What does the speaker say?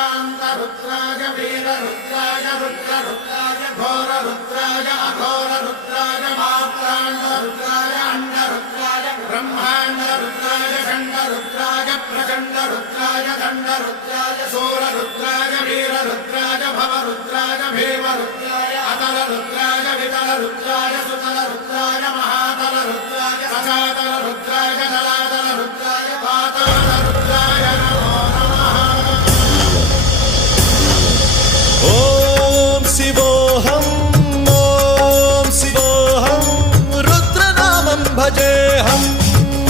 सर्वान्तरुद्राय वीररुद्राय रुद्ररुद्राय घोररुद्राय अघोररुद्राय मात्राण्डरुद्राय अण्डरुद्राय ब्रह्माण्डरुद्राय खण्डरुद्राय प्रचण्डरुद्राय दण्डरुद्राय सूररुद्राय वीररुद्राय भवरुद्राय भीमरुद्राय अतलरुद्राय वितलरुद्राय सुतलरुद्राय महातलरुद्राय सचातलरुद्राय